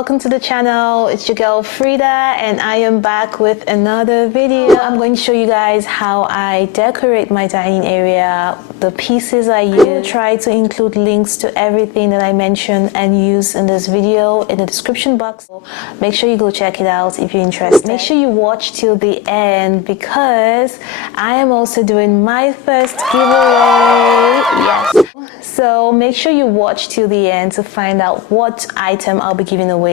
welcome to the channel. It's your girl Frida and I am back with another video. I'm going to show you guys how I decorate my dining area, the pieces I use. I will try to include links to everything that I mentioned and use in this video in the description box. So make sure you go check it out if you're interested. Make sure you watch till the end because I am also doing my first giveaway. Yes. So make sure you watch till the end to find out what item I'll be giving away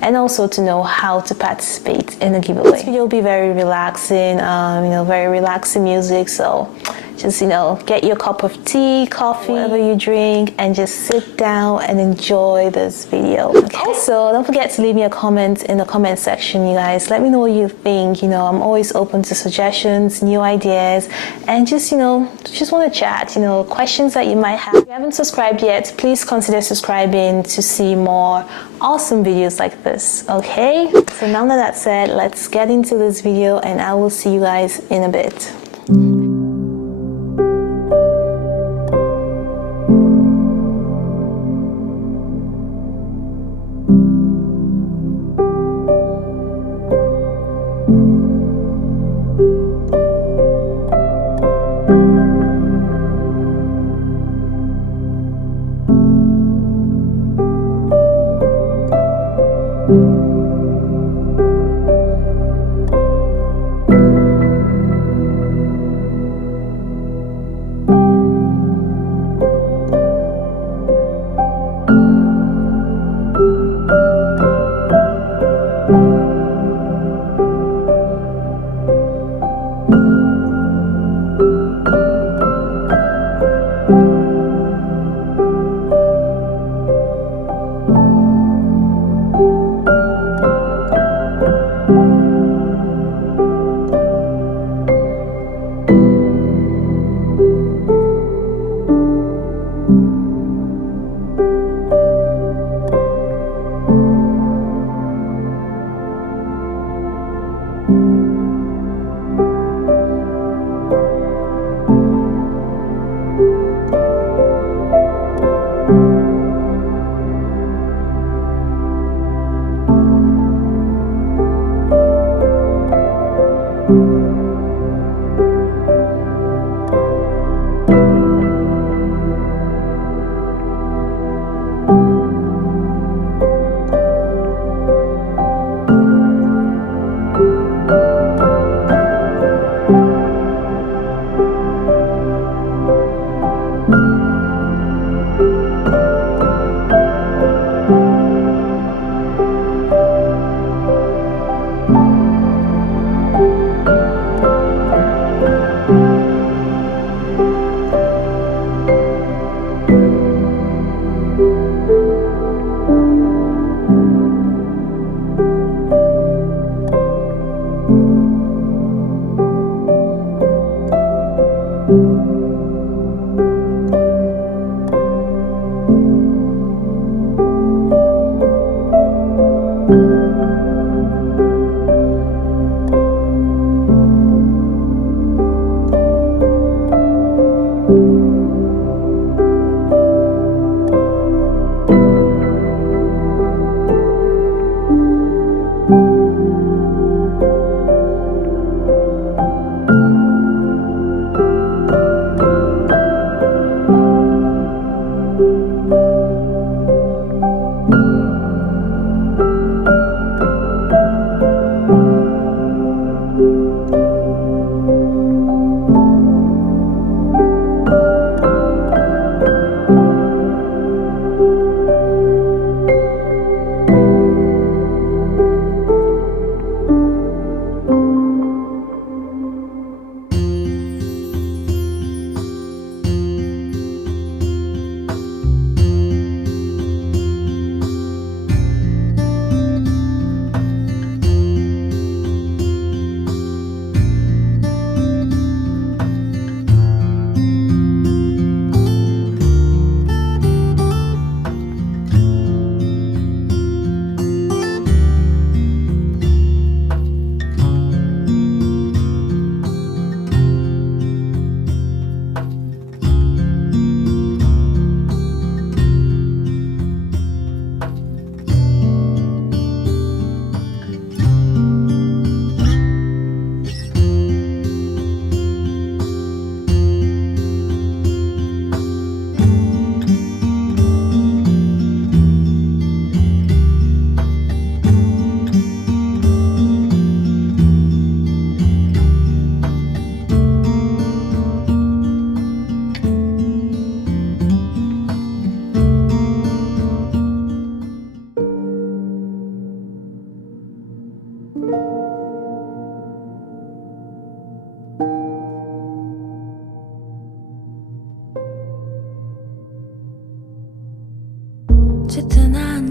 and also to know how to participate in the giveaway. This video will be very relaxing, very relaxing music. So just, get your cup of tea, coffee, whatever you drink, and just sit down and enjoy this video. Okay. Also, don't forget to leave me a comment in the comment section, you guys. Let me know what you think. I'm always open to suggestions, new ideas, and just want to chat, questions that you might have. If you haven't subscribed yet, please consider subscribing to see more awesome videos like this, okay? So now that that's said, let's get into this video and I will see you guys in a bit.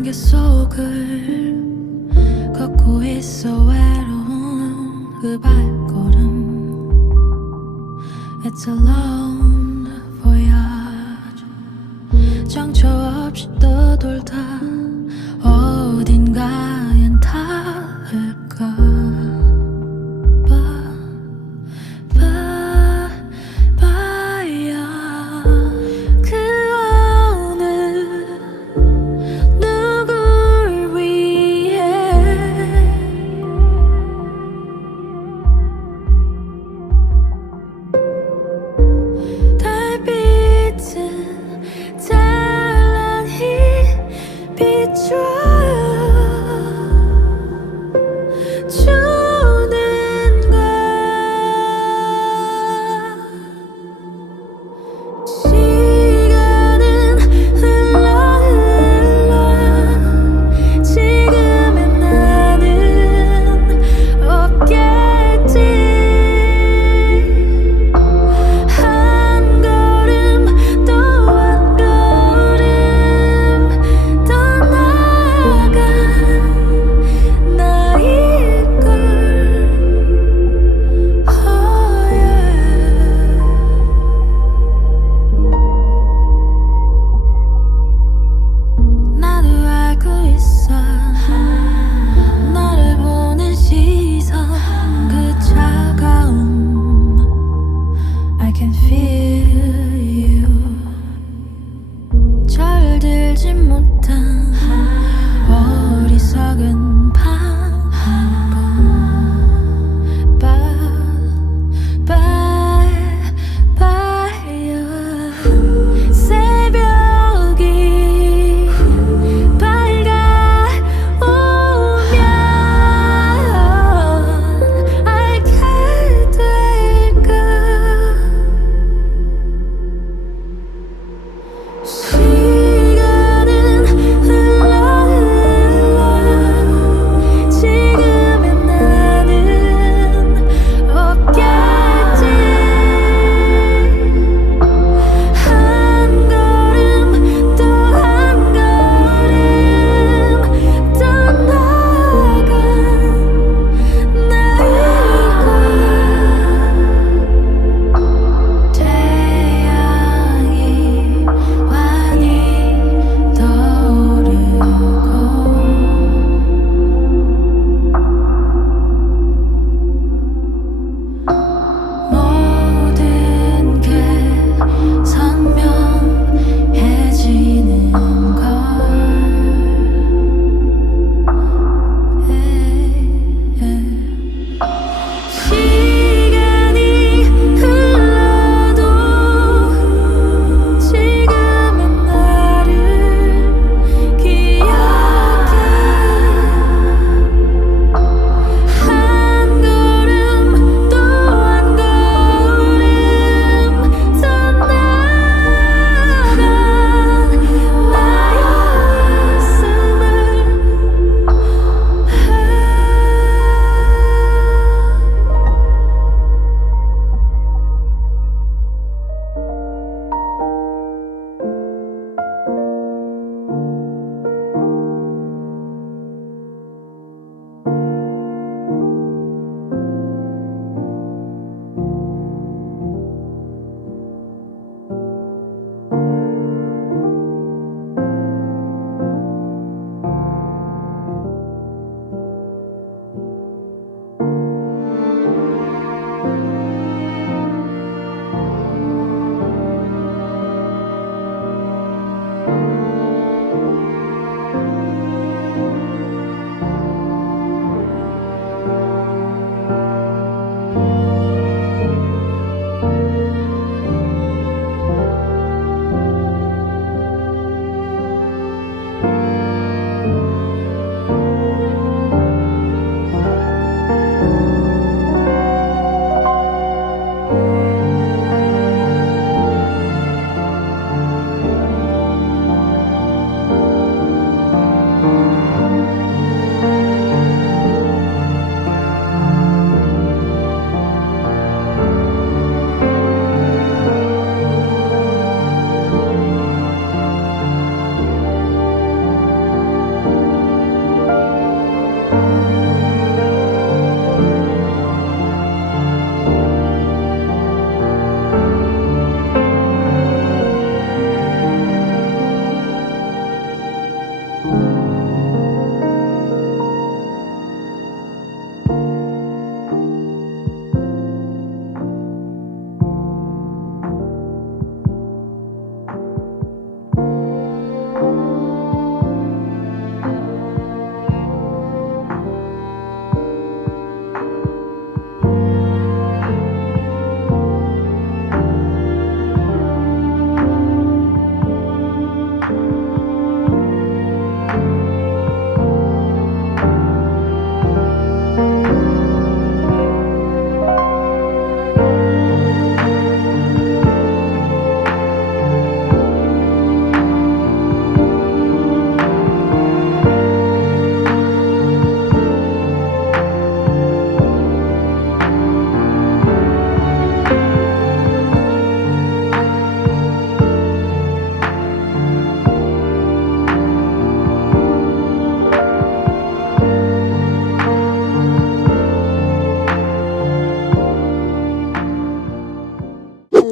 안개 속을 걷고 있어 외로운 그 발걸음 It's a long voyage 정처 없이 떠돌다 어딘가엔 닿을까 걸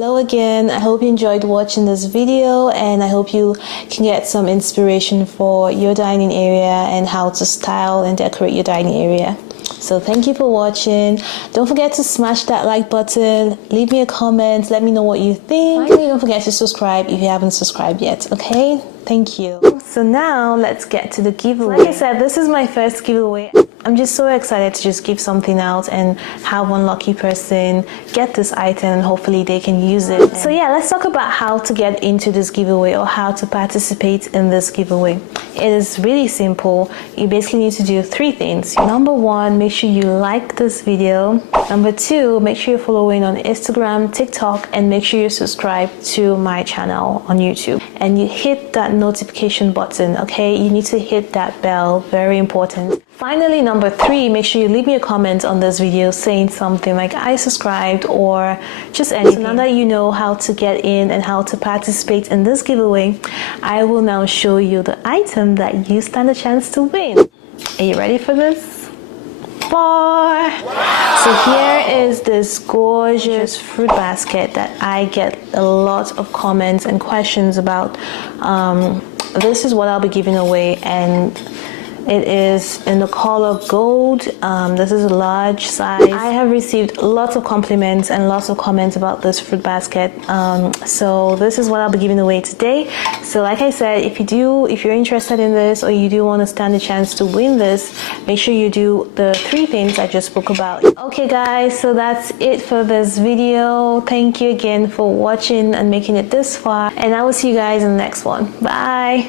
Hello again. I hope you enjoyed watching this video, and I hope you can get some inspiration for your dining area and how to style and decorate your dining area. So thank you for watching. Don't forget to smash that like button, leave me a comment, let me know what you think. Finally, don't forget to subscribe if you haven't subscribed yet, okay? Thank you. So now let's get to the giveaway. Like I said, this is my first giveaway. I'm just so excited to just give something out and have one lucky person get this item and hopefully they can use it. So yeah, let's talk about how to get into this giveaway or how to participate in this giveaway. It is really simple. You basically need to do 3 things. Number 1, make sure you like this video. Number 2, make sure you're following on Instagram, TikTok, and make sure you subscribe to my channel on YouTube. And you hit that notification button, okay? You need to hit that bell, very important. Finally, number 3, make sure you leave me a comment on this video saying something like I subscribed or just anything. So now that you know how to get in and how to participate in this giveaway, I will now show you the item that you stand a chance to win. Are you ready for this? Wow. So here is this gorgeous fruit basket that I get a lot of comments and questions about. This is what I'll be giving away, and it is in the color gold. This is a large size. I have received lots of compliments and lots of comments about this fruit basket. So this is what I'll be giving away today. So like I said, if you're interested in this or you do want to stand a chance to win this, make sure you do the 3 things I just spoke about. Okay guys, so that's it for this video. Thank you again for watching and making it this far, and I will see you guys in the next one. Bye.